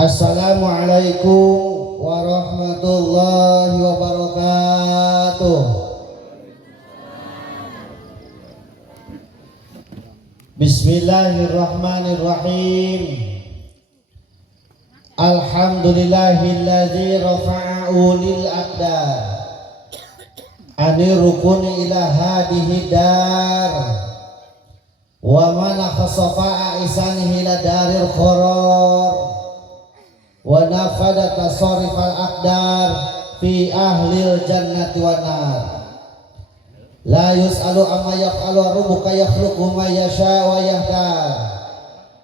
Assalamualaikum warahmatullahi wabarakatuh. Bismillahirrahmanirrahim. Alhamdulillahilladzi rafa'a ulil aqdar anirukuni ila hadihi dar wa man khasafa isanihi ila daril qarar wa nafada tasarifal aqdar fi ahlil jannati wan nar la yus'alu amma yaf'alu rabbuka yakhluqu ma yasha wa yahtar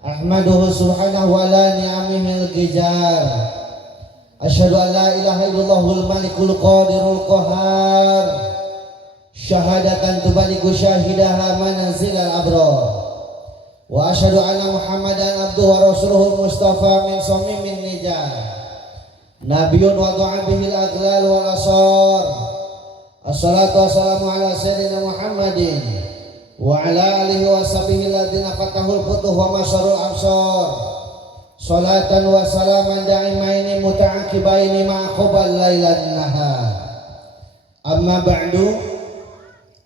ahmaduhu subhanahu wa la ni'amihil gijar asyhadu an la ilaha illallahul malikul qadirul qahar syahadatan tubaligu syahidaha manazilal abrar wa asyhadu anna muhammadan abduhu wa rasuluhul mustafa min samimin nijar nabiyyun wa du'a bihil aghlal wal asar assalatu wassalamu ala sayyidina muhammadin wa ala alihi wa sahbihi alladziina fatahul futuh wa masyarul absar salatan wa salaman da'imaini muta'aqibaini ma'aqobal lailan nahar amma ba'du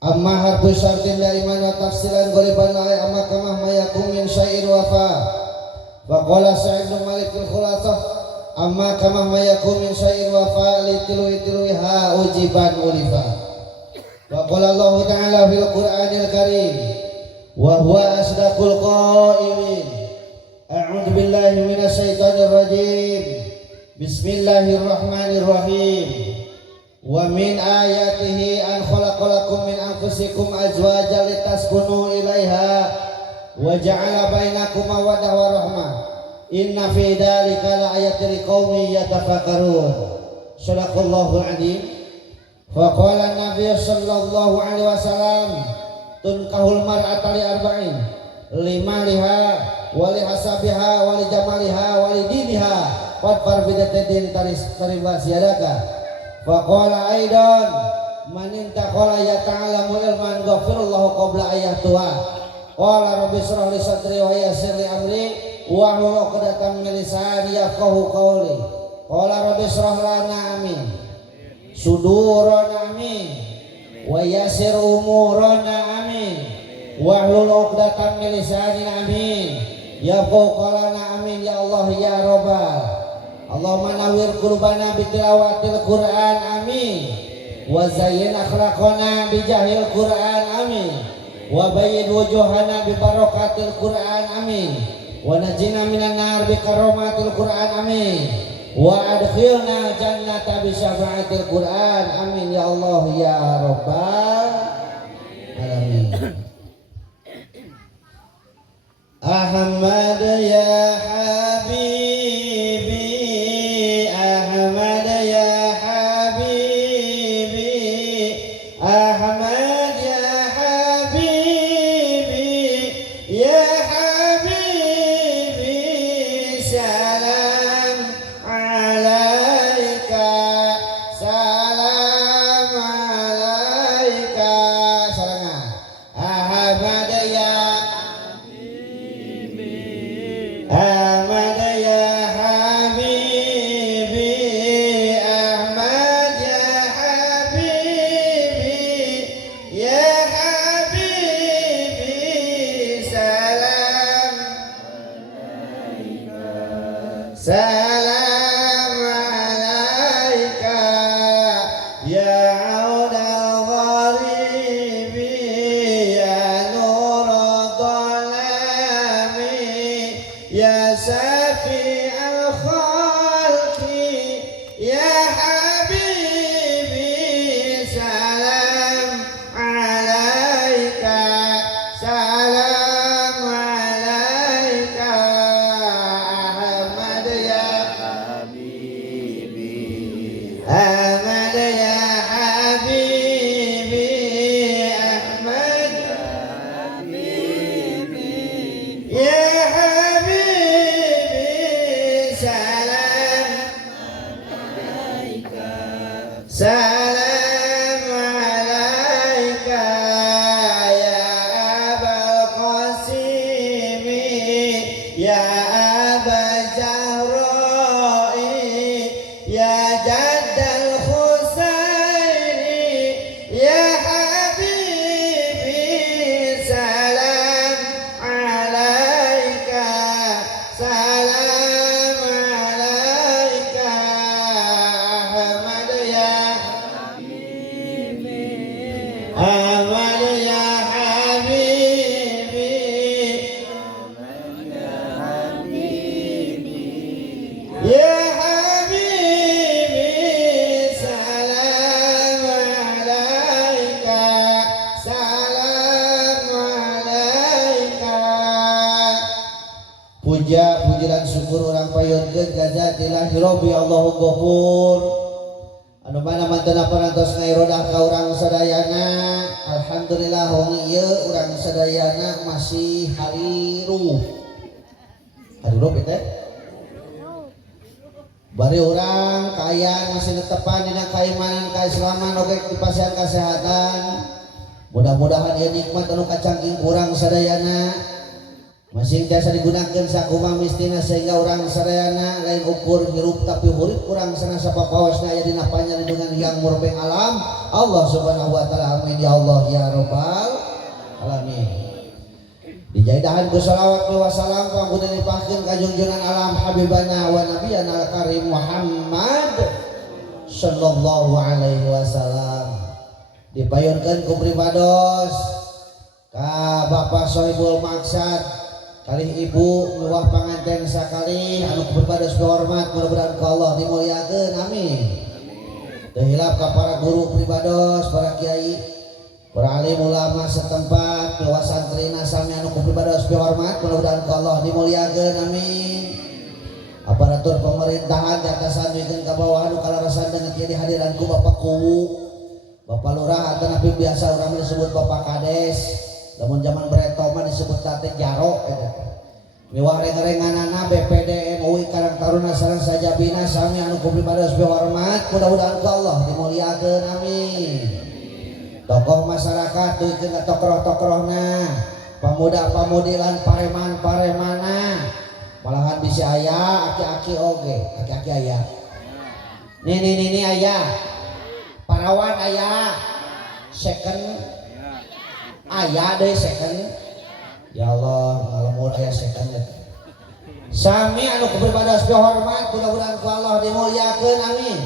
amma harfu syartin la iman wa tafsilan ghaliban la amma kama mayakum min syai'ir wafa wa qala sa'id bin malik fil khulasah amma kama mayakum min syai'ir wafa litiluha ujiban ulifa wa qala Allah ta'ala fil qur'anil karim wa huwa asdaqul qailin a'udzu billahi minasy syaithanir rajim bismillahirrahmanirrahim wa min ayatihi an khalaqalakum min anfusikum azwajan litaskunu ilaiha wa ja'ala bainakum mawaddah wa rahmah inna fi dzalika laayatin liqaumin yatafakkarun sadaqallahul adzim wa qala an-nabiy sallallahu alaihi wasallam tunkahul mar'atu li arba'in limaliha wa li hasabiha wa li jamaliha wa li diniha fadfar bidatin taris yadaka faqala aidan man intaqala yata'alamu ilman ghafirallahu qabla ayatuha qala rabbi shrah li sadri wa yassir li amri wa hlul 'uqdatam min lisani yafqahu qawli qala rabbi shrah lana amin sudurana amin wa yassir umurana amin wa hlul 'uqdatam min lisani amin yafqahu qawlana amin ya Allah ya rabbal Allahumma nawwir qulubana bi tilawatil Qur'an amin wa zayyin akhlaqana bi jahil Qur'an amin wa bayyin wujuhana bi barakatil Qur'an amin wa najina minan nar bi karamatil Qur'an amin wa adkhilna jannata bi syafaatil Qur'an amin ya Allah ya rabbal alamin. Ahmad ya habibi Ahmad ya syukur urang payunkeun ka Zatil Rabbi Allahu Ghafur. Anu mana mantena parantos ngairodah ka urang sadayana. Alhamdulillah wong ieu urang sadayana masih hari Ruh. Hari Ruh teh. Bari urang kaayaan masih netepan dina kaimanan kaislaman oge dipasihan kesehatan. Mudah-mudahan ieu nikmat anu kacangking urang sadayana masih biasa digunakan sakumaha mistina sehingga orang sadayana lain ukur hirup tapi hurip kurang sana sapapawasna aya dina panjalindungan yang murbeng alam Allah subhanahu wa ta'ala. Amin ya Allah ya rabbal alamin. Dijaidahan ku shalawat wa salam pangkudan dipahkeun ka junjungan alam habibana wa nabiyana al-karim Muhammad sallallahu alaihi wasallam. Dipayunkeun ku pribados ka Bapak Sohibul Maksad kali ibu luah panganten sakali anu berbados hormat mudah-mudahan ku Allah dimuliakeun amin. Teu hilap ka para guru pribados, para kiai, para alim ulama setempat, luas santrina sami anu pribados hormat mudah-mudahan ku Allah dimuliakeun amin. Aparatur pemerintahan di atasan jeung ka bawah anu kalarasan dengan kieu dihadiran ku Bapak Kuwu, Bapak Lurah atau nabi biasa urang disebut Bapak Kades. Lamun zaman bereto mah disebut tate jaro eta. Miwah reng-renganana BPD MUI Karang Taruna sareng sajabina sami anu kupribados hormat mudah-mudahan ku Allah dimuliakeun amin. Tokoh masyarakat duikeun ka tokoh-tokohna, pamuda-pamudi lan pareman-paremana. Malahan bisa aya aki-aki oge, aki-aki aya. Nih aya. Parawan aya. Second aya deh second. Ya Allah ngalamun aya second sami anu kupribados hormat mudah-mudahan ku Allah dimuliakeun amin.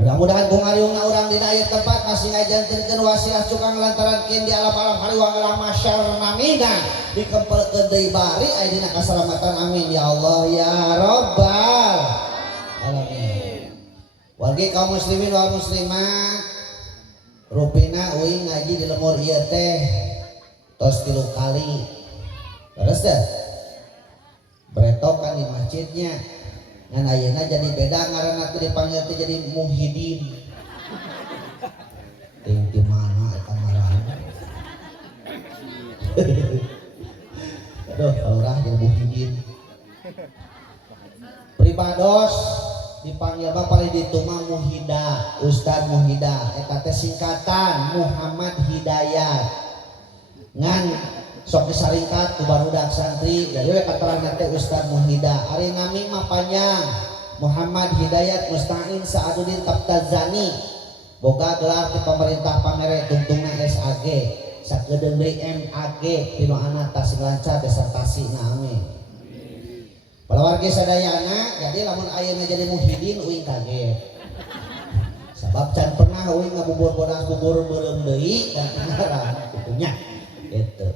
Mudah-mudahan ku ngariungna urang dina ieu tempat masih ngajantenkeun wasilah cukang lantaran kin di alam-alam hariwang alam masyar namina dikempelkeun deui bari aya dina kasalamatan amin ya Allah ya rabbal alamin. Wargi kaum muslimin wal muslimat rupina uing ngaji di lemur ieu teh tos 3 kali. Terus dah beretokan di masjidnya ngan ayeuna jadi beda ngaranna teh dipanggil teh jadi Muhyiddin. Ting di mana eta ngaranna? Aduh, lurah jadi Muhyiddin. Pribados dipanggil bapak di tuma Muhida, Ustad Muhida eta teh singkatan Muhammad Hidayat ngan sok disaringkat ku barudak santri jadi katarana teh Ustad Muhida. Ari nami mah panjang Muhammad Hidayat Musta'in Sa'aduddin Tabtazani boga gelar ti pemerintah pamere tungtungna SAG sakedeung deui MAG pinu anata sing lancar disertasi na amin. Palawargi sadayana jadi lamun ayeuna jadi Muhyiddin uing kaget. Sabab can pernah uing ngabubur bodas bubur beureum deui dan pengarang kitu nya. Gitu.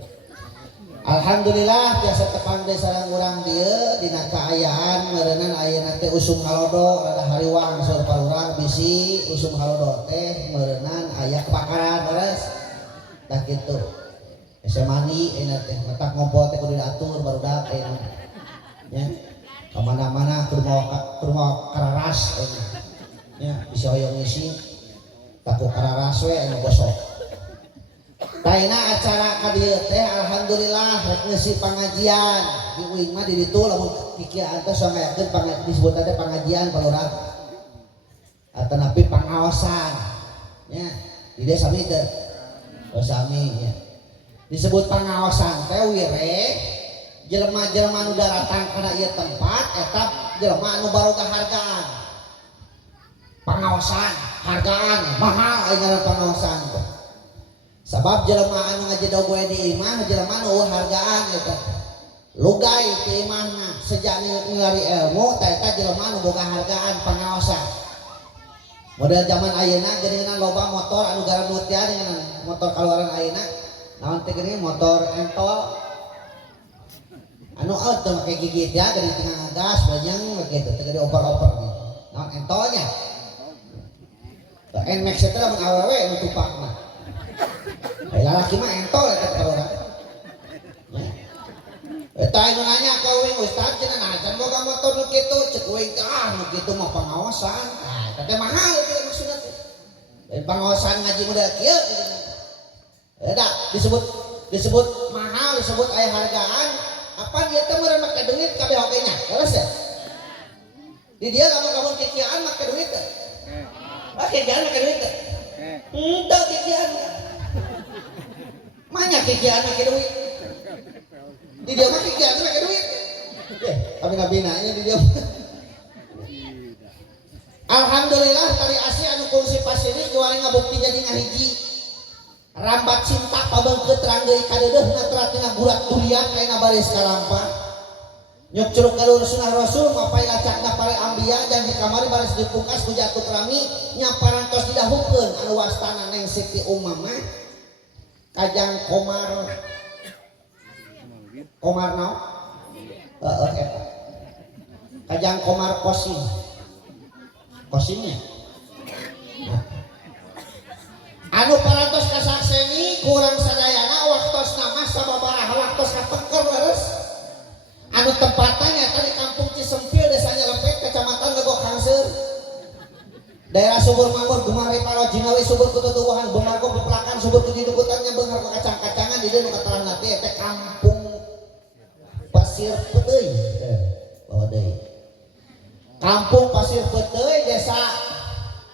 Alhamdulillah biasa tepang desa sareng urang dieu dina kaayaan meureunnan ayeuna teh usum halodo rada hariwang sur palurang bisi usum halodo teh meureunnan aya kebakaran beres. Tah kitu. Semani euna teh matak ngompol teh kudu diatur barudak euna. Ya, kemana-mana ke rumah kararas ya bisa hoyong ngisi takut kararas we anu gosok taina acara ka dieu teh alhamdulillah rek ngisi pangajian di uing mah di ditu lamun kikieu teh so ngayakeun disebut teh pangajian palurah atanapi pangaosan ya di desa sami teh sami ya disebut pangaosan teh wire jelema-jelema anu datang kana ieu tempat eta jelema anu barokah hargaan. Pangaosan, hargaan mahal aya ngaran pangaosan. Sabab jelema anu ngajedog we di imah jelema anu hargaan eta. Lugay ti imahna sejak ngilari ilmu ta eta jelema anu boga hargaan pangaosan. Model zaman ayeuna geuningan loba motor anu garang teh dengan motor kaluaran ayeuna naon teh geuning motor entol anu auto make gigit ya dari tengah gas banyak begitu teh oper-oper gitu. Naon entolnya? Nmax eta lamun awewe nu tupakna. Lalaki mah entol eta kalora. Eta anu nanya ka uing ustad cenah najan boga motor nu kitu cek we nu kitu mah pengawasan. Nah, tapi mahal itu maksudnya. Pengawasan ngaji model kieu gitu. Eta disebut mahal, disebut aya hargaan. Apa dia teh meureun make duit kabeh oge nya. Terus ya. Di dia lamun kikiaan make duit teh. Kikiaan make duit teh. Henteu kikiaan. Manya kikiaan make duit. Di dia mah kikiaan make duit. Kami ngabinanya di dia. Alhamdulillah tadi asih anu kungsi pasiri jual ngabukti jadi ngahiji. Rambat cinta pabengkeut ranggeui kadeudeuhna teratina gurat durian kaina baris kalampa. Nyuk curug kalur sunah rasul mapai lacakna pare ambia janji kamari baris dipungkas ku jatuh rami nya parantos didahukeun anu wastana Neng Siti Umamah Kajang Komar naon? Kajang Komar Kosimnya anu parantos kasakseni kurang sadayana waktos nama sababaraha waktos kapengker leres anu tempatnya tadi kampung Cisempil desanya Lempet kecamatan Legok Hangseur daerah Subur Manggur Gumari Paro Jinawi Subur Kututuhan Bemargo Bepelakan Subur Kudidukutannya Bengar kacang-kacangan di dieu nu keterangan nanti teh kampung Pasir Puteuy bawa deui kampung Pasir Puteuy desa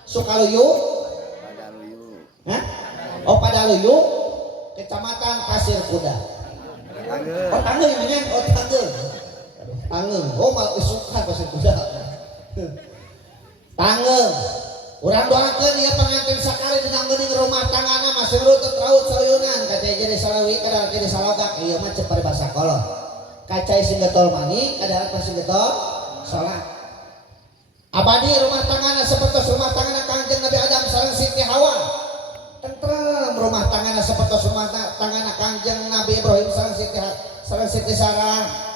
Sukaluyu Padaluyu kecamatan Pasir Kuda. Tangeung nyen Tangeung mal isukan Pasir Kuda. Tangeung urang doakeun ieu panganten sakali dina geuning rumah tanggana mah seurut traut sayunan kacai jadi salawi kadang jadi salogak ieu mah ceuk paribasa kolot. Kacai sing getol mani kadang sing getol salat. Abadi rumah tanggana sapertos rumah tanggana Kangjeng Nabi Adam sareng Siti Hawa. Tentrem rumah tanggana sapertos rumah tanggana Kangjeng Nabi Ibrahim sareng Siti Sarah.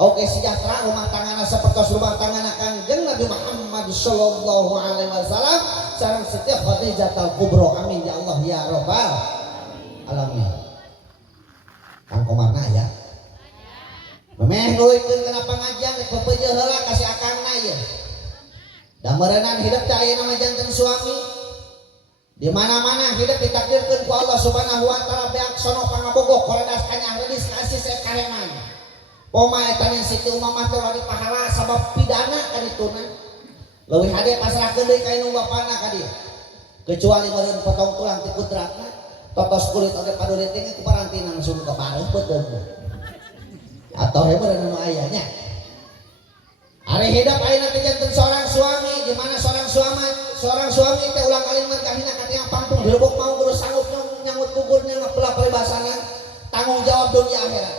Oke sejahtera rumah tanggana sapertos rumah tanggana Kangjeng Nabi Muhammad sallallahu alaihi wasallam sareng Siti Khadijah Kubro. Amin ya Allah ya rabbal alamin. Kang Komarna ya. Memeh nulikeun kana pangajian rek peupeujeuh heula kasih akangna ieu. Da meureunana hidup teh aya nama janten suami. Di mana-mana hidup ditakdirkan ku Allah Subhanahu wa taala beak sono pangabogoh koredas kanyang redis kasih sekareman. Poma eta Neng Siti Umamah teh wali pahala sabab pidana ka dituna. Leuwih hade pasrahkeun deui ka inu bapana ka dieu. Kecuali meureun potong tulang ti kudratna, totos kulit oge paduriting ku parantina langsung kepareuh beuteung. Atau meureun nu aya nya. Ari hidup ayeuna teh janten seorang suami di mana seorang suami teh ulang kali margahina ka tiang pampung direbok mau kudu sanggup nyangut gugurnya ngapela palibasana tanggung jawab dunia akhirat.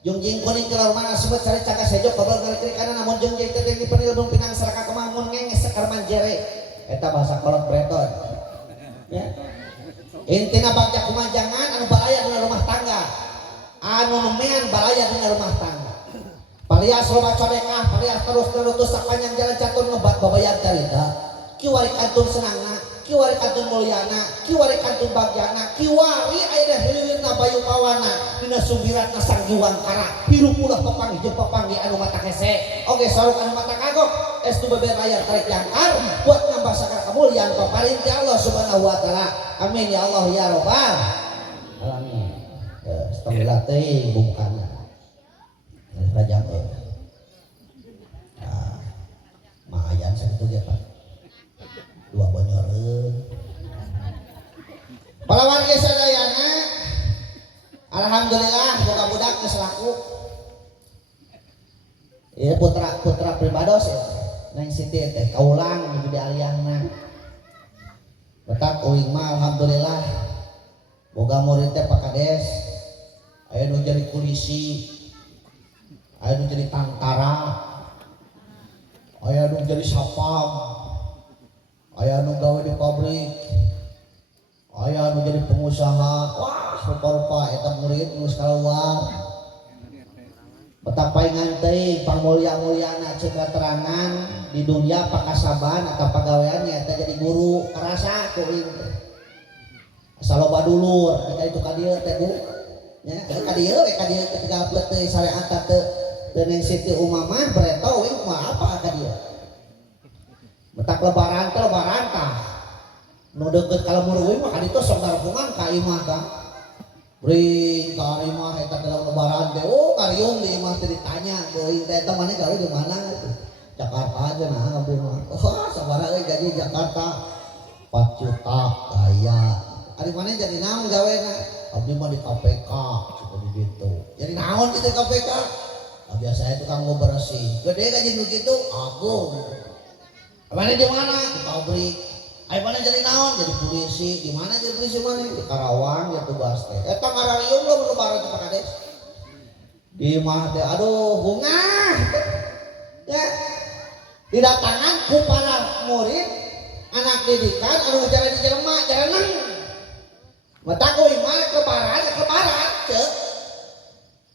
Jeung jeung kuning kelor mana sebut cari caga sejok kabel kali kiri kanan namun jeung jeung teh di penilung pinang saraka kemamun ngenges sekar manjere eta bahasa kolot breton. Ya. Intina bagja kumajangan anu balaya dina rumah tangga. Anu nemean balaya dina rumah tangga. Palias loba codekah, palias terus nerutus sapanjang jalan catur ngebat babayar carita. Kiwari kantun senangna, kiwari kantun mulyana, kiwari kantun bagyana, kiwari aya deh hiliwirna bayu pawana, dina sumbiratna sang juang kara. Hirup ulah pepanggih jeung pepanggih anu mata hese. Oge sorok anu mata kagok, estu beber layar tarik jangkar buat nambah sakar kemuliaan paparin ti Allah Subhanahu wa taala. Amin ya Allah ya rabbal alamin. Setengah teuing bungkana. Raja mahayan sakitu ge Pak. Dua bonyoreun. Palawan ge sadayana alhamdulillah boga budak geus laku. Ieu putra pribados ya. Neng Siti teh kaulang nu gede aliahna. Betak uing mah alhamdulillah boga murid teh pakades. Aya nu jadi polisi, aya nu jadi tentara, aya nu jadi sapam, aya nu gawe di pabrik, aya nu jadi pengusaha. Wah, rupa-rupa eta murid nu kaluar. Betapa ingan teuing pamulya-mulyana ceuk terangan di dunia pakasaban atau pagaweannya eta jadi guru karasa ku ieu teh. Asal loba dulur kita itu ka dieu teh Bu. Ya, ka dieu ketika teu syariat teu Neng Siti Umamah bereto we moal lebaran tah nu deket kalamur euy mah kaditu sok darpungan ka imah tah bring ka imah eta dalam lebaran teh oh kariung di imah teh ditanya deui teh eta maneh gawe di mana Jakarta aja nah ngambil mah oh sabaraha euy gaji Jakarta 4 juta kaya ari maneh jadi naon gawena abdi mah di KPK seperti gitu jadi naon di KPK nah, biasanya tukang mau bersih gede gaji nu kitu agung mana di mana di pabrik ayo mana jadi naon jadi polisi di mana jadi polisi mana di Karawang ya tugas teh eta ngarariung lo lebaran teh Pak Kades di mah teh aduh bungah ya didatangan ku para murid anak didikan anu ngajaran di jelema jaranang mata kuy mah kebaran ceuk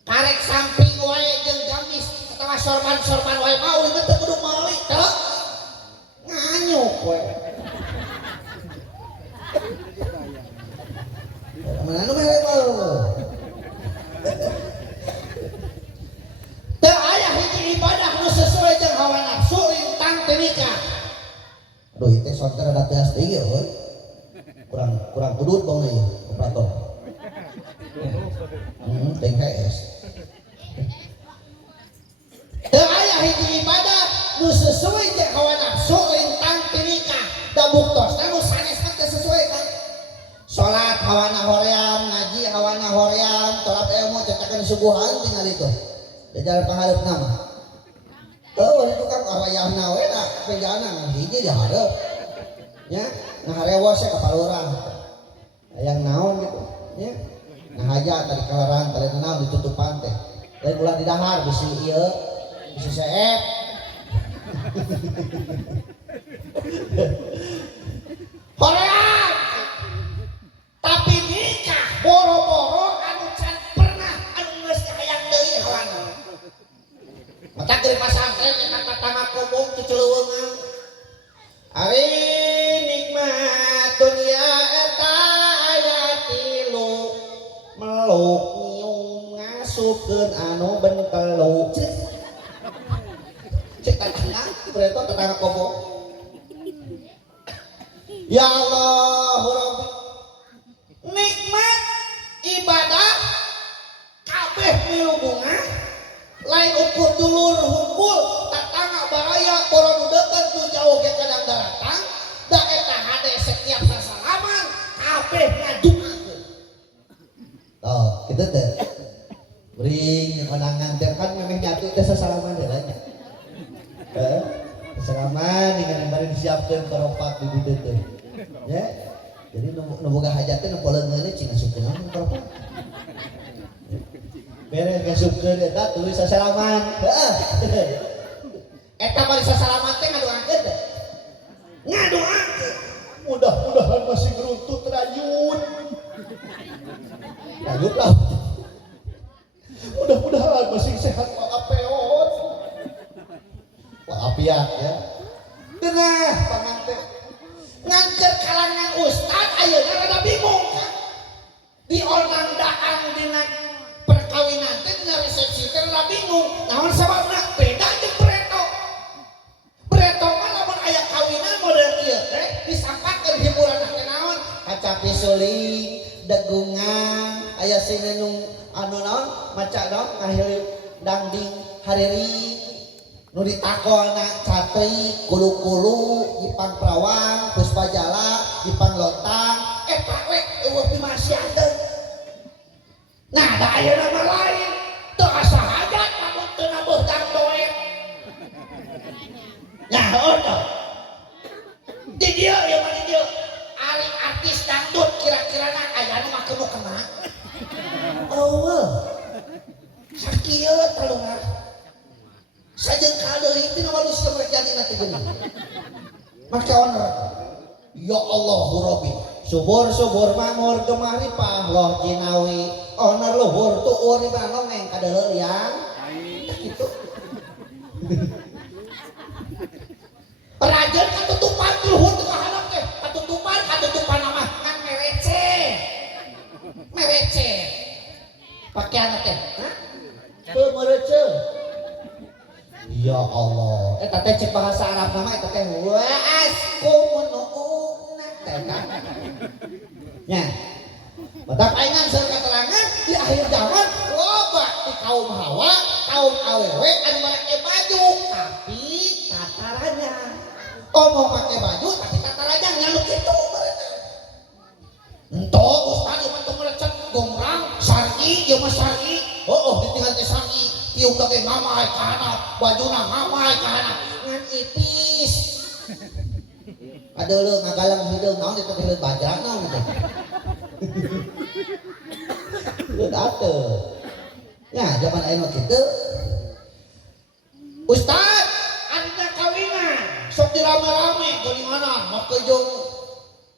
karek samping wae jeung gamis atawa sorban wae mah ulin teh kudu meuli teu nganyuk we mana nu mere teu aya hiji ibadah nu sesuai jeung hawa nafsu lintang teu nikah aduh itu sonter ada teas teh ya we kurang kudut bang ieu operator TKS teu aya hiji ibadah nu sesuai jeung hawa nafsu lintang teu nikah da buktosna nu sanesna teu sesuai kan salat hawana hoream ngaji hawana hoream tolak ilmu cetakan subuhan tinggal itu jajar pahareupna mah teu tukang arayahna we da penjana hiji di hareup nya ngaharewos ka palurah hayang naon gitu nya nah aja tadi kalarang tadi naon ditutupan teh lain ulah di dahar bisi ieu bisi seep hoream tapi nikah boro-boro anu can pernah anu geus hayang deui hawana mata keur pasantren eta tatangga kobong teu celeuweungan ari nikmat dunia eta aya tilu meluk nyiung ngasupkeun anu bentelu cek tatangga bereto tatangga kobong ya Allah Rabbi nikmat ibadah kabeh milu bunga lain ukur dulur hungkul tatangga baraya boro nu deukeut nu jauh ge kadang daratang da eta hade setiap sasalaman kabeh ngaduakeun toh kitu teh bring konangan teh kan memeh nyatu teh sasalaman teh nya sasalaman dengan bari disiapkeun karopat di dieu teh ya jadi nu boga hajatna nu poleungeun cina sukeun karopat beres ngasupkeun eta tulis sasalaman heeh eta bari sasalaman teh ngadoakeun teh ngadoakeun mudah-mudahan masih ngeruntut rayut lah mudah-mudahan masih sehat walafiat walafiat ya denah panganten ngancer kalangan ustad ayeuna rada bingung kan di orang daang dina perkawinan teh dina resepsi teh rada bingung naon sababna beda jeung preto mah lamun aya kawinan model kieu teh disampakeun hiburan teh naon kaca pisuling degungan aya sing anu naon maca naon ngahili dangding hariri nu ditakolna catri kulu-kulu jipang prawang puspa jala jipang lontang eta we eueuh di masyadeun nah da ayeuna mah lain teu asa hajat lamun teu nambeuh dangdoet nyaho tah di dieu ya mah di dieu ari artis dangdut kira-kirana aya nu make mukena eueuh sakieu talungan sajengkal deui teh manusia terjadi nanti gini maka owner ya Allah Rabbi subur mamur kemari pahloh jinawi owner luhur tuur di mana neng kadeuleur yang gitu rajeun katutupan luhur teu kahandap teh katutupan nama kan merece pakaian teh hah teu merece ya Allah Oh, eta teh cek bahasa Arab nama eta teh waskumununa teh kan. Nya. Badak aingan seur katerangan di akhir zaman loba di kaum Hawa, kaum awewe anu make baju tapi tatarannya. Omong pakai baju tapi tatarannya nya kitu bareuna. Ento ustaz ieu mah teu melecet gombrang syar'i ieu mah syar'i. Ditinggal teh syar'i. Ieu ge ngamai ka handap, bajuna ngamai ka handap. Ngan ipis. Adeuleuh ngagalang hideung naon eta teh bajang naon teh. Udah atuh. Ya, zaman ayeuna kitu. Ustaz, arina kawinan, sok dirame-rame geuninganan make jeung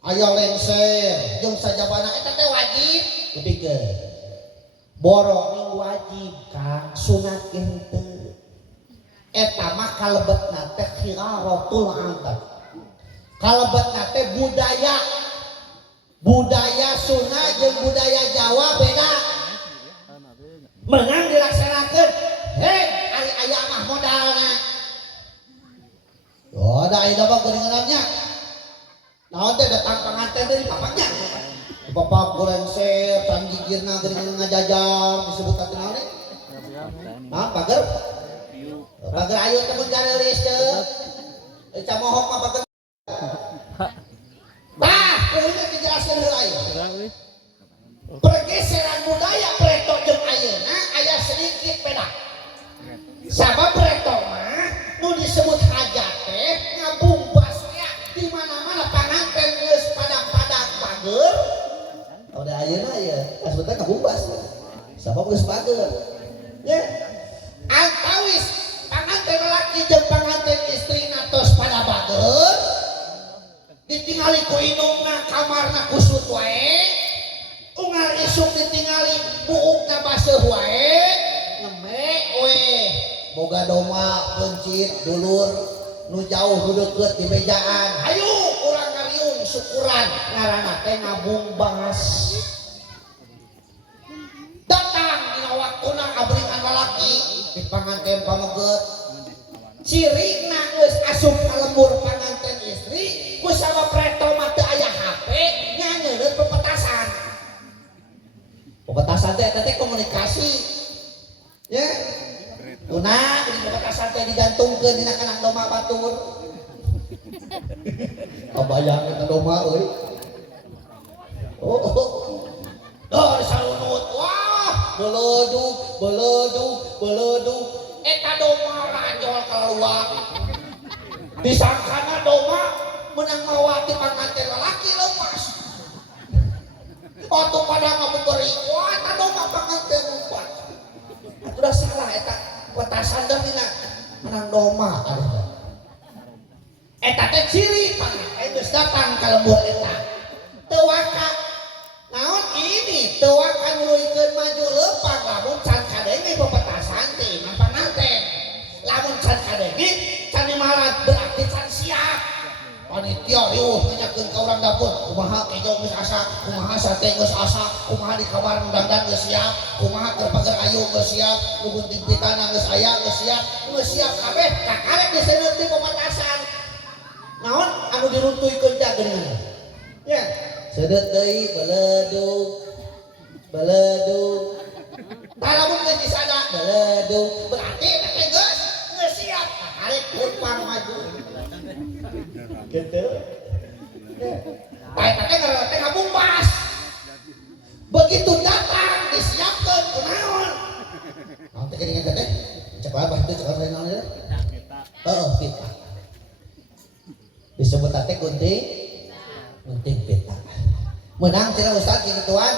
aya lengser, jeung sajabana eta teh wajib dipikeun. Borok ning wajib Kang, sunat henteu. Eta mah kalebetna teh khiraratul adat. Kalebetna teh budaya Sunda jeung budaya Jawa beda. Menang dilaksanakeun. Hei, ari aya mah modalna. Oh, da aya mah geuningannya. Naon teh datang panganten dari papanya. Bapak golengser, can gigirna geuningan ngajajang disebut teh naon teh? Naon pager? Pager ayu teh mun garelis teh. Camohok mah pager. Bah, kuliah dijelaskeun heula ieu. Pergeseran budaya preto jeung ayeuna aya sedikit beda. Sabab preto mah nu disebut hajat teh ngabumbasnya di mana-mana panganten geus padang-padang pager. Udah ayeuna ya, kasebutna ngabumbas. Sabab geus pager. Ya. Antawis panganten lalaki jeung panganten istrina tos pada pager. Ditingali ku indungna kamarna kusut wae, ungal isuk ditingali buukna baseuh wae, ngemek we, boga doma pencit dulur nu jauh nu deukeut di mejaan. Hayu urang ngariung syukuran ngaranna teh ngabumbas. Datang dina waktuna abringan lalaki di panganten pameget. Cirina geus asup ka lembur panganten istri. Kusama preto mah teu aya HP nya ngeureut pepetasan. Pepetasan teh komunikasi. Ya. Tuna di pepetasan teh digantungkeun dina kana doma batur. Kabayang eta doma euy. Dor salunut. Wah, beledug. Eta doma rajol keluar. Disangkana doma menang mawati panganten lalaki lepas. Oto pada ngabuberi, wah eta doma panganten lepas. Udah salah eta petasan dan dina menang doma ada. Eta teh ciri panganten geus datang ka lembur eta. Teu waka. Naon ini teu waka nuluykeun maju leumpang lamun can kadenge pepetasan teh panganten. Lamun can kadenge can dimalat berarti can siap. Panitia riuh nanyakeun ka urang dapur, kumaha kejo geus asa, kumaha sate geus asa, kumaha di kamar dandan geus siap, kumaha keur pager ayu geus siap, nu gunting pitana geus aya geus siap kabeh kakarek diseuneut di pematasan. Naon anu diruntuykeun teh geuningan. Ya, seudeut deui beledug. Tah lamun geus disada beledug, berarti eta teh geus siap, kakarek leumpang maju. Gitu. Baik teh ngabumbas. Begitu datang disiapkeun kunaon? Naon teh geuningan teh? Cek bae bah teh cek naon ya? Pita. Disebut teh gunting pita. Menang cenah ustaz kituan.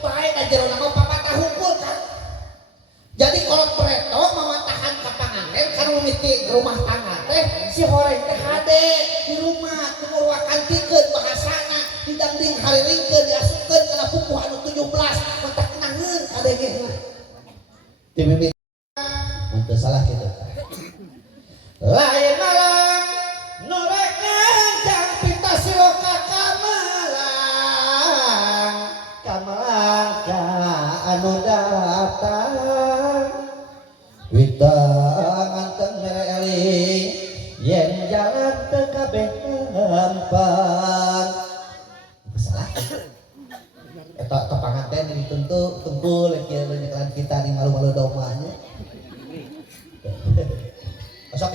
Bae ka jero nama papatah hungkul kan. Jadi kalau preto mawatahan ka panganten kana mimiti rumah tangga teh si horeng teh hade di rumah ngurwakantikeun bahasana didangding hariringkeun diasupkeun kana pupuh anu 17 mata kenangeun kadenge ti mimiti mun salah kitu lain malang norek ngancang pita siloka kamalang ka anu datang Wita nganteng mere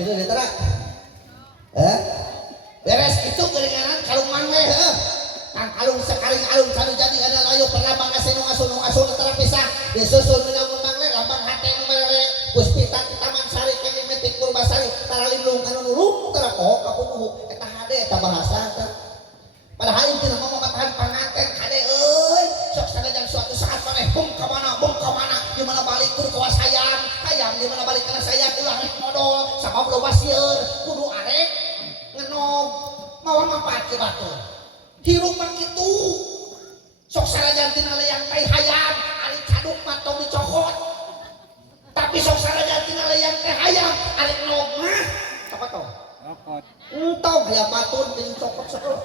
gitu deh tara. Beres itu kelinganan kalung mangle kang kalung sekaring alung sanu jadi ada layu pernah bangga senung asun tara pisah disusun minamun mangle lambang hate mele puspita taman sari kene metik purbasari tara lindung anu nulung tara poho kapunuh eta hade eta bahasa teh padahal intina mah mamatahan panganten hade euy sok sanajan suatu saat maneh bum ka mana di mana balik kudu kawas hayam di mana balik kana sayang ulah rek modal sabab loba sieun kudu arek ngenog mawa manfaat ke batur hirup mah kitu sok sarajan tina leyang tai hayam ari caduk mah tong dicokot tapi sok sarajan tina leyang teh hayam ari nog mah apa tong cokot entong hayam batur jeung cokot saeueuh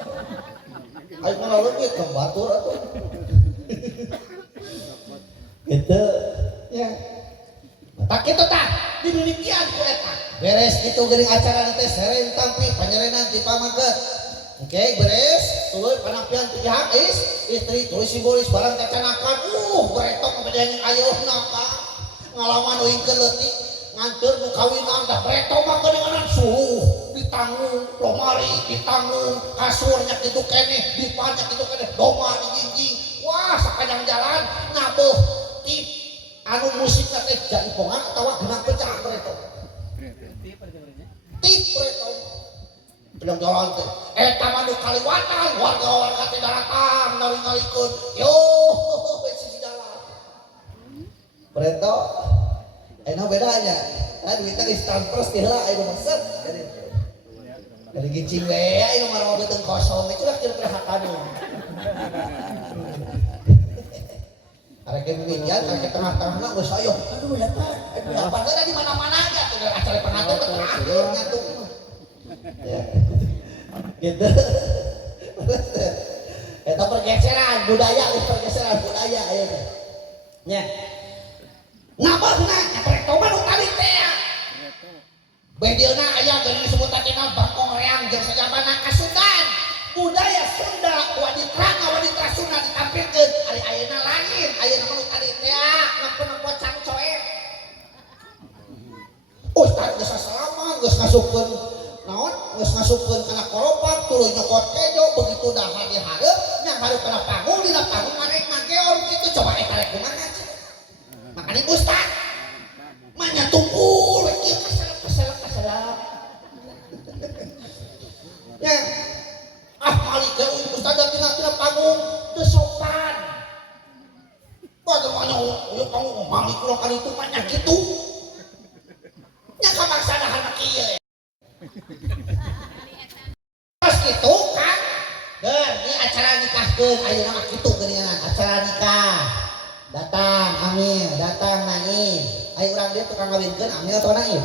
ayo mah leungit ka batur atuh gitu ya tak kitu tah dimilikian ku eta beres kitu geuning acara teh sereng tampi panyerenan ti pamangkeut oke beres tuluy panampian ti pihak istri tuluy simbolis barang kacanakan beretok kebedean ayeuna ka ngalaman euingkeun leutik nganteur nu kawinan da beretok mah kedenganan suruh ditanggung lomari ditanggung kasur nya kitu keneh dipan nya kitu keneh doma dijinjing wah sakajang jalan nabuh tip anu musikna teh jaipongan atawa genang pecah beretok tip beretok bilang jalan teh eta mah nu kaliwatan warga-warga teh datang ngali-ngalikeun yo sisi jalan beretok eno bedanya duitna geus transfer ti heula aya mah set dari gicing we aya mah beuteung kosong itu lah kira-kira hakana arek minjan arek tengah-tengahna geus ayo aduh dapat ada di mana-mana aja tuh acara pengantin terakhir nyatung ya gitu eta pergeseran budaya aya nya nabahna nyapretoma nu tadi teh bedeuna aya geus disebutan tina bangkong reang jeung sajabana kasudan budaya Sunda waditra Sunda ditampilkeun ari ayeuna lain ayeuna mah nu tadi teh ngampun cangcoe ustaz geus salaman geus ngasupkeun naon geus ngasupkeun kana koropak tuluy nyokot kejo begitu dahar di hareup nya hareup kana panggung dina panggung maneh ngageor kitu coba eta rek kumaha makanya ustaz manya tumpul kieu kasalap ya malik euy ustaz tina panggung teu sopan bagaimana ieu panggung malik ulah kali itu mah nya kitu nya kamaksanahan kieu pas kitu kan ini acara nikahkeun ayeuna mah kitu geuningan acara nikah datang Amil datang Naim ayo urang dia tukang ngawinkeun Amil atau Naim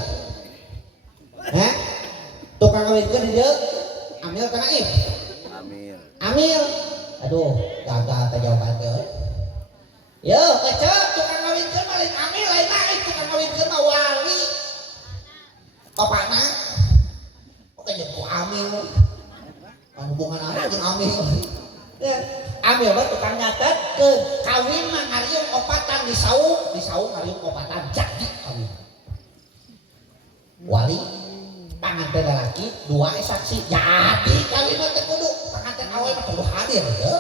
tukang ngawinkeun di dieu Amil atau Naim Amil aduh gagal teh jawaban teh yo kecek tukang ngawinkeun mah lain Amil lain Naim tukang ngawinkeun mah wali bapakna kok jeung ku Amil hubungan apa jeung Amil Amil mah tukang nyatetkeun kawin mah ngariung opatan di saung ngariung opatan jadi kawin wali panganten lalaki dua saksi jadi kawin mah teh kudu panganten awe mah kudu hadir teu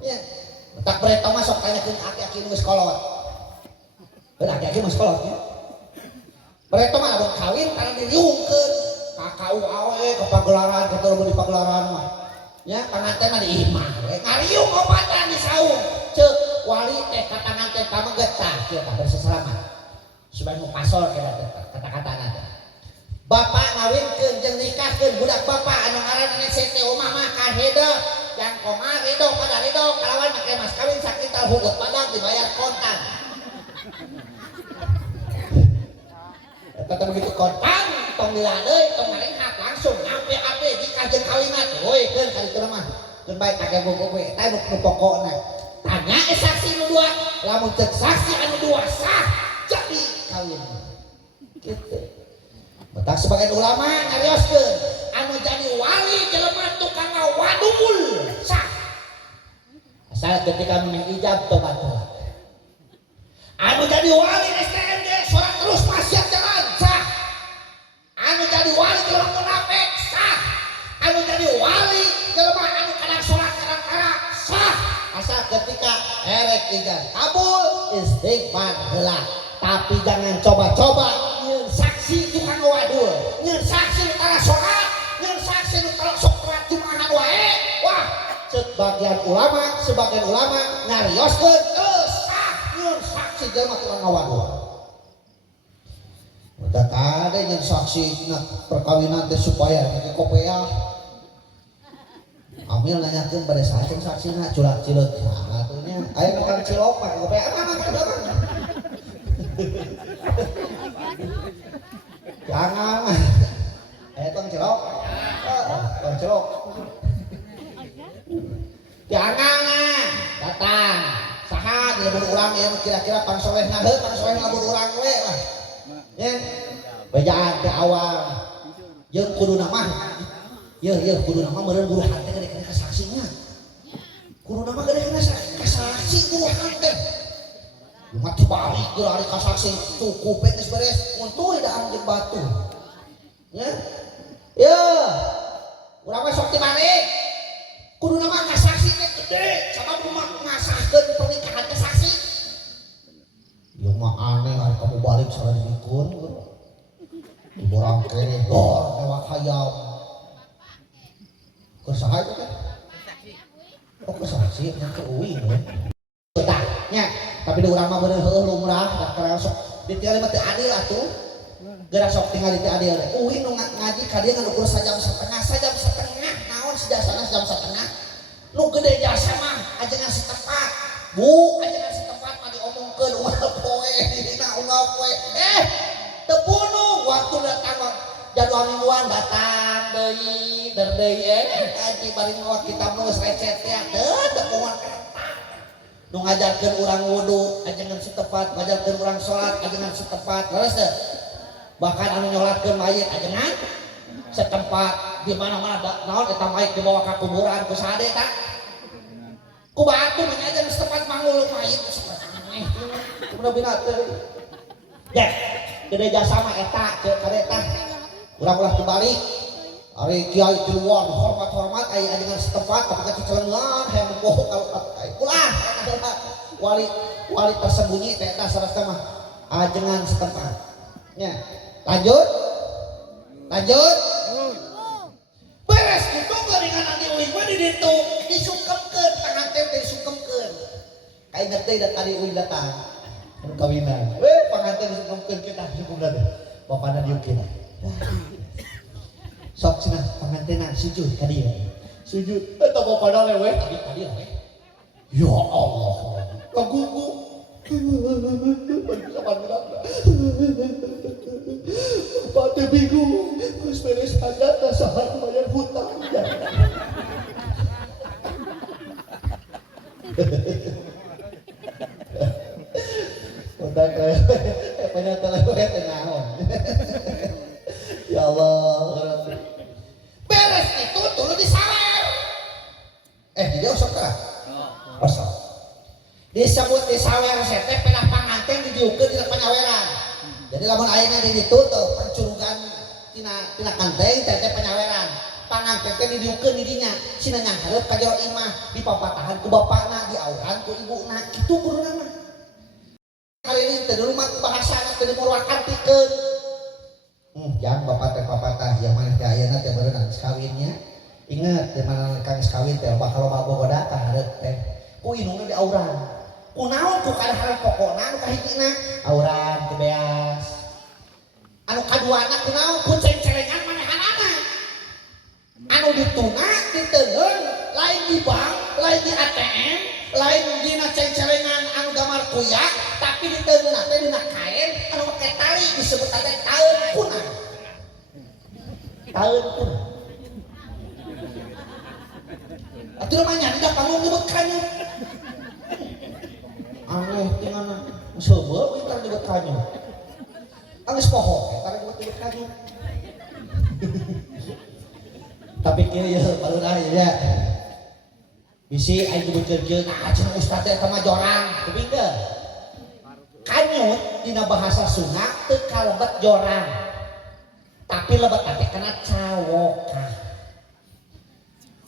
ya tak bereto mah sok tanyakeun aki-aki nu geus kolot beul aki-aki mah kolot ya bereto mah abang kawin tara diriungkeun ka KUA we ka pagelaran ka teu di pagelaran mah ya panganten mah di imah we ngariung opatan di saung ceuk wali teh ka panganten pamenggetah kieu tah berseselamat supaya nu pasol kata-katana teh bapak ngawinkeun jeung nikahkeun budak bapak anu ngaranna Sete Mama kahede yang koma ridho pada ridho kalawan make mas kawin sakitar hugut padang dibayar kontan eta begitu kontan tong diladeui tong ngarenghak langsung ape-ape nikah jeung kawinat woi keun kali teu mah keun bae kage gogo we eta nu pokokna tanya saksi nu dua lamun ceuk saksi anu dua sah jadi kawin kitu betak sebagian ulama nyarioskeun anu jadi wali jelema tukang ngawadul sah asal ketika menang ijab tobat anu jadi wali STMJ sholat terus maksiat jalan sah anu ikan kabul istighfar heula tapi jangan coba-coba nyeun saksi tukang wadul nyeun saksi nu tara sholat nyeun saksi nu tara sholat jumahan wae wah sebagian ulama ngarioskeun sah nyeun saksi jelema tukang wadul udah kade nyeun saksi na perkawinan teh supaya make kopiah amil nanyakeun pada saking saksina culak cileut nah atunya aya bukan cilok mah kopiah jangan tong cilok tong cilok jangan datang saha di labur urang ya kira-kira pangsolehna heuh pangsoleh labur urang we lah nya bejaan teh awal jeung kuduna mah yeuh kuduna mah meureun buruhan teh gede kena saksinya kuduna mah gede kena saksi buruhan teh mati balik ke hari kasaksi cukup geus beres untuy da ambil batu nya ya urang mah sok dibalik kudu nama kasaksi teh gede sabab rumah ngasahkeun pernikahan ke saksi ieu mah aneh ari kamu balik salah dikeun borang kene dor mewah hayam keur saha itu teh oh ke saksi nya ke uing nya tapi di urang mah bener heuh lumrah da karena sok ditinggali mah teu adil atuh geura sok tinggal di teu adil uing nu ngaji ka dieu nganu sajam setengah naon sejasana sajam setengah nu gede jasa mah ajengan setempat bu ajengan setempat mah diomongkeun unggal poe dina unggal poe teu bunuh waktu datang jadwal mingguan datang deui deui ngaji bari mawa kitab nu geus recet teh teu moal nu ngajarkeun urang wudu ajengan setempat ngajarkeun urang salat ajengan setempat leres teh bahkan anu nyolatkeun mayit ajengan setempat di mana-mana naon eta mayit dibawa ka kuburan ku sade tah ku batu menyajan setempat mangul mayit kumaha bina teh ya gede jasa mah eta ceuk kade tah urang ulah dibalik ari kiai di luar hormat aya ajengan setempat pakai celengan hayang membohong ulah wali tersembunyi teh eta sareng mah ajengan setempat nya lanjut beres itu garingan adi uing mah di ditu disukemkeun panganten teh disukemkeun kainget teh da tadi uing datang kawinan panganten disukemkeun kita disukemkeun bapana dieu kita sok cenah pangantenna sujud ka dieu sujud eta bapana lewe tadi ya Allah kagugu Pati bingung harus beres hajat saat bayar hutang hutang lewe naon ya Allah beres itu tuluy disawer dia usah ka usah disebut disawer teh pedah panganten didiukeun dina panyaweran jadi lamun ayeuna di ditu tuh pancurugan tina kanteng teh panyaweran panganten teh didiukeun di dinya sina nyanghareup ka jero imah dipapatahan ku bapana diauran ku ibuna kitu guruna mah kali ini teh dulu mah bahasana teh dimurwakartikeun jangan bapak teh papatah yang mana teh ayeuna teh beunang kawinnya ingat di mana kang kawin teh bakal bogoda ka hareup teh ku inungna di auran kunaon ku kadaharan pokona anu kahijina auran teu beas anu kaduana kunaon ku ceng-celengan manehanana anu dituna diteungeun lain di bank lain di ATM lain dina ceng-celengan anu gambar kuyak tapi diteungeun teh dina kain anu make tali disebut teh taeun kuna atuh mah nyanda panggung nyebut kanyu aneh tingana sebel kita nyebut kanyu angges poho kita nyebut kanyu tapi kieu ya baru ya bisi aing nyebutkeun cenah ustaz eta mah jorang teu bingkeun kanyu dina bahasa Sunda teu kalebet jorang tapi lebet teh kana cawokah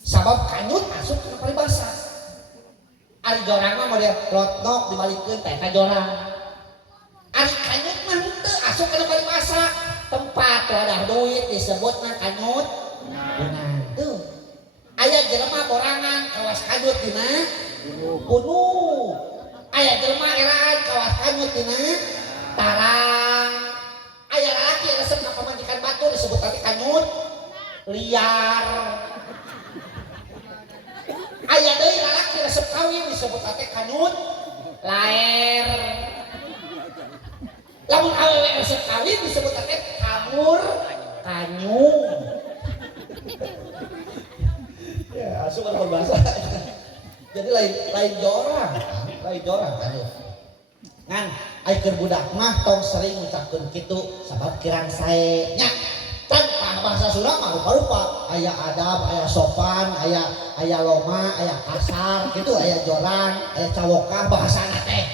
sabab kanyut masuk ke peribahasa Ari jorang mah model lotnok dibalikeun teh ka jorang. Ari kanyut mah henteu asup kana bari masak. Tempat wadah duit disebutna kanyut. Beunang. Tuh. Aya jelema borangan kawas kanyut dina bunuh. Aya jelema eraan kawas kanyut dina tarang. Aya lalaki resep ka pamajikan batu disebut tadi kanyut liar. Aya deui lalaki resep kawin disebut teh kanyut laer. Lamun awewe resep kawin disebut teh kamur kanyung. Ya, asup ada berbahasa. Jadi lain jorang kanyut. Ngan ai keur budak mah tong sering ngucapkeun kitu sabab kirang sae nya. Tanpa bahasa Sunda mah rupa-rupa aya adab, aya sopan, aya loma, aya kasar gitu, aya jorang, aya cawokah bahasana teh.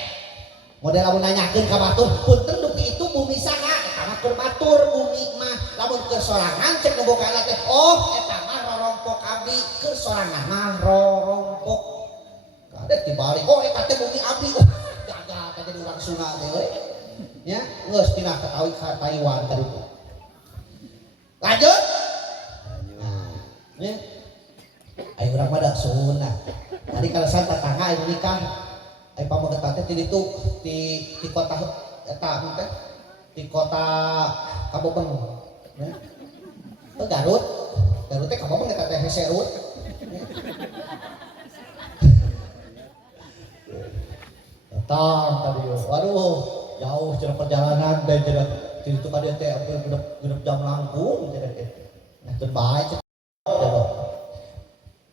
Model lamun nanyakeun ka batur, punten dupi itu bumi saha? Eta mah keur batur bumi mah. Lamun keur sorangan cek nu bokana teh, oh eta mah rorompok abdi, keur sorangan mah rorompok. Kadek dibalik, oh eta teh bumi abdi. Jaga ka jadi urang Sunda teh we. Nya, geus pindah ka Taiwan ka ditu. Lanjut. Ya. Ayo urang mah da suhun nah. Tadi kalau santa tangga aya nikah. Aya pamogetan teh di ditu di kota eta teh. Di kota Kabobeng. Ya. Teu Garut. Garut teh Kabobeng eta teh Serut. Datang tadi. Waduh, jauh cenah perjalanan dan cenah di situ kan dia teh genep jam langkung cenah teh. Nah, teu bae cenah.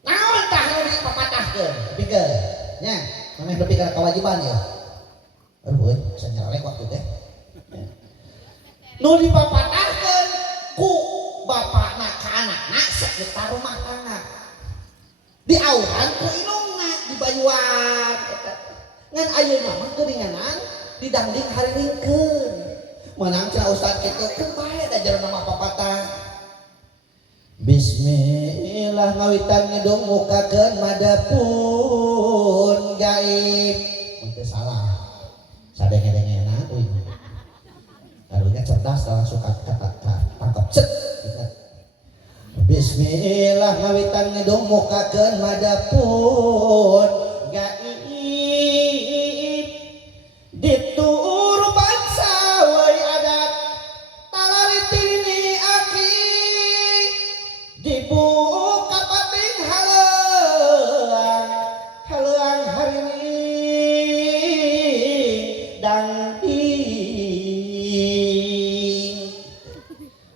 Naon tah nu dipapatahkeun? Pikeun. Nya, maneh nepi ka kewajiban ya. Aduh euy, bisa nyarelek waktu teh. Nu dipapatahkeun ku bapakna ka anakna sekitar rumah tangga. Diauhan ku indungna di bayuan eta. Ngan ayeuna mah geuninganan didangding hariringkeun. Menang cenah ustad kitu keun bae da jero nama papatah. Bismillah ngawitan ngidung mukakeun madapun gaib. Mun salah. Sadenge-dengena euy. Karunya cerdas langsung kata tangkap set. Bismillah ngawitan ngidung mukakeun madapun gaib. Ditur bangsa wai adat talaritini aki dibuka pating haleang hari ini dangding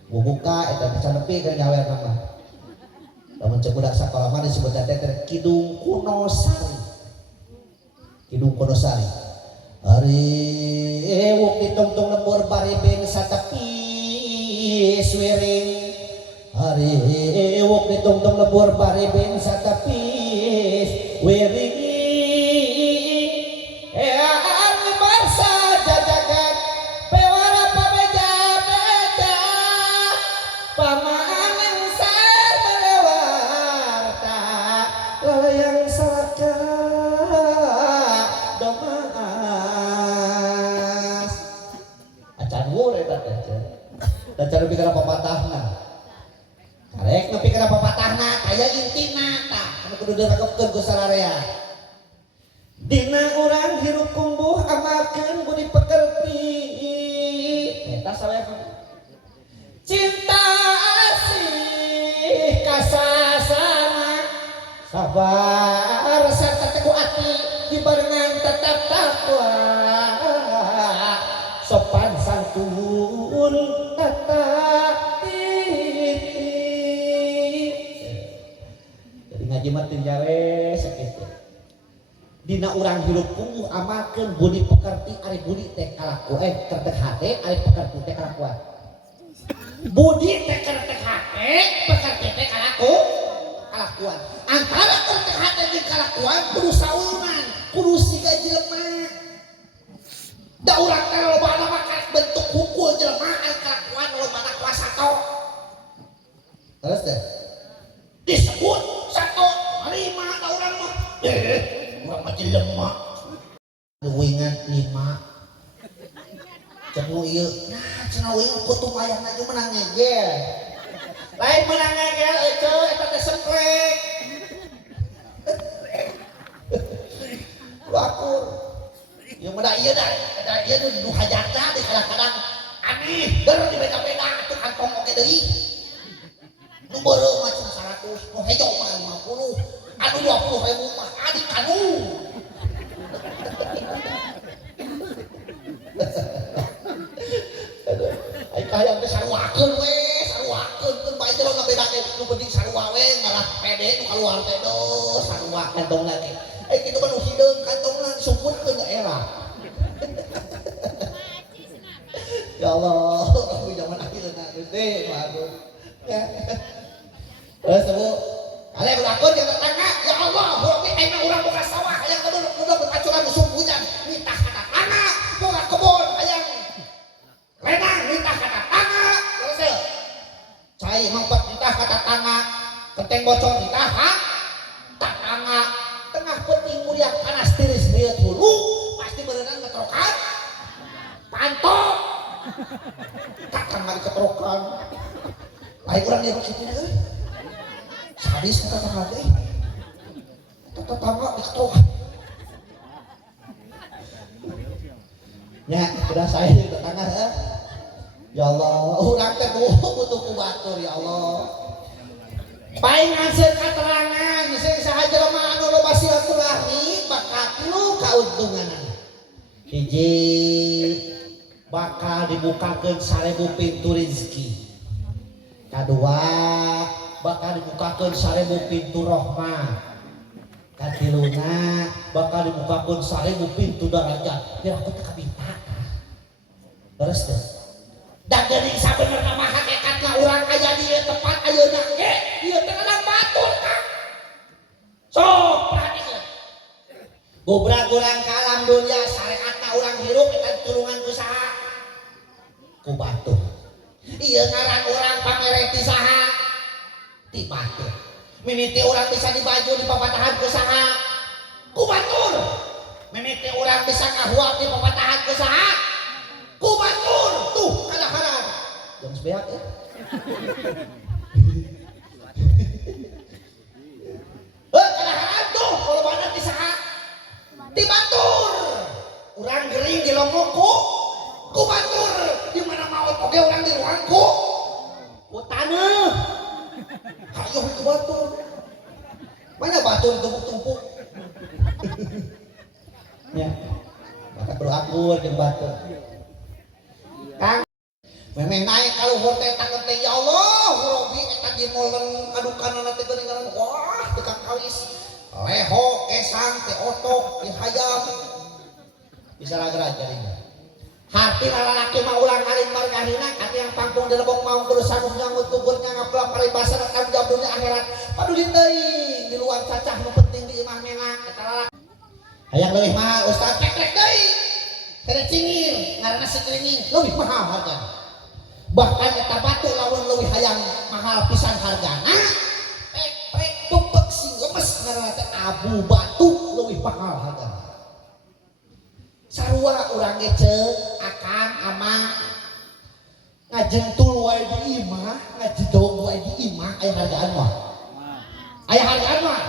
buka eta bisa nepi ka nyawer nama lamun cek budak sakola mah disebut teh Kidung Kunosari. Kidung Kunosari hari ewuk ditungtung lembur bari ben satapis wiring. Hari ewuk ditungtung lembur bari ben satapis wiring. Eaan bangsa jajagat pewara pabeja-beja pamanen sar melewarta lalayang salaka domaas acan wur eta teh dan cara pikir papatahna karek nepi kana papatahna kaya intina tah anu kudu dirakepkeun ku sararea dina urang hirup kumbuh amalkeun budi pekerti eta sawewe cinta asih kasasana sabar sarta teguh ati dibarengan tetap takwa sopan santun tata titi. Jadi ngaji mah teu jare sakitu. Dina urang hirup kumbuh amalkeun budi pekerti ari budi teh kalaku kertek hate ari pekerti teh kalakuan. Budi teh kertek hate pekerti teh kalakuan. Antara kertek hate jeung kalakuan kudu saungan, kudu siga jelema. Da urang teh lobana mah bentuk hukul jelema ari kalakuan lobana kuasa to. Terus teh disebut satu 5 da urang mah. Urang mah jelema duwingan 5 cemu ieu nah cenah uing kutu mayangna ge menang ngegel lain menang ngegel eueuh eta teh sekrek lakur ieu mah da ieu da ieu nu hajatna di kadang-kadang aneh ber di beda-beda atuh kantong oge deui nu beureuh mah 100 nu hejo mah 50 anu 20.000 mah adik kanu ai kaya teh saruakeun we saruakeun teu bae teh lo beda teh nu penting sarua we malah pede nu kaluar teh do sarua kantongna teh kitu mah nu hideung kantongna sumputkeun da era ya Allah di zaman akhirna teh waduh sebu ale ulakun yang tetangga ya Allah hoki ayeuna urang boga sawah hayang kudu berkacuran musim hujan nitah ka tetangga boga kebon hayang lenang nitah ka tetangga terus cai mangpat nitah ka tetangga keteng bocor nitah ka tetangga tengah penting mulia panas tiris lieu hulu pasti berenang ketrokan pantok tetangga diketrokan lain urang dia kitu deui sadis kita tetangga teh tetangga diketrokan ya sudah saya di tetangga ya Allah urang teh butuh ku batur ya Allah paling ngasih keterangan geus saha jelema anu loba silaturahmi bakal lu kauntunganan hiji bakal dibukakeun 1000 pintu rezeki kadua bakal dibukakeun 1000 pintu rahmat katiluna bakal dibukakeun 1000 pintu derajat diraku teh kabinta terus teh da geuning sabenerna mah hakikatna urang aya di tempat ayeuna ge ieu teh kadang batur Kang sok perhatikeun gobrag urang ka alam dunya syariatna urang hirup eta tulungan ku saha ku batur ieu ngaran urang pamere ti saha ti batur mimiti urang bisa dibaju di papatahan ku saha ku batur mimiti urang bisa ngahuap di papatahan ku saha ku batur tuh kadaharan jam sebeak ya kadaharan tuh kalau mana ti saha ti batur urang gering di lomokku ku batur di mana maot oge urang di ruangku ku taneuh hayo ku batur mana batur tumpuk-tumpuk ya maka berakur jeung batur Kang memang naik kalau horte tangan teh ya Allah Robi eta di molen adukanana teh geuningan wah teu kakawis leho kesang teh otok di hayam bisa lagraj jaringan hati lalaki mah ulang alim margahina kati yang pangkung di lebok maung kudu sanggup nyanggut kuburnya ngapula paribasa dan tanggung jawab dunia akhirat paduli teuing di luar cacah nu penting di imah menak eta lalaki hayang leuwih mahal ustaz cekrek teuing tere cingir ngaranna sikringing leuwih mahal hargana bahkan eta batu lawan leuwih hayang mahal pisan hargana pek tumpek sing lemes ngaranna teh abu batu leuwih mahal hargana sarua urang ge ceuk akang amang ngajentul wae di imah ngajedog wae di imah aya hargaan mah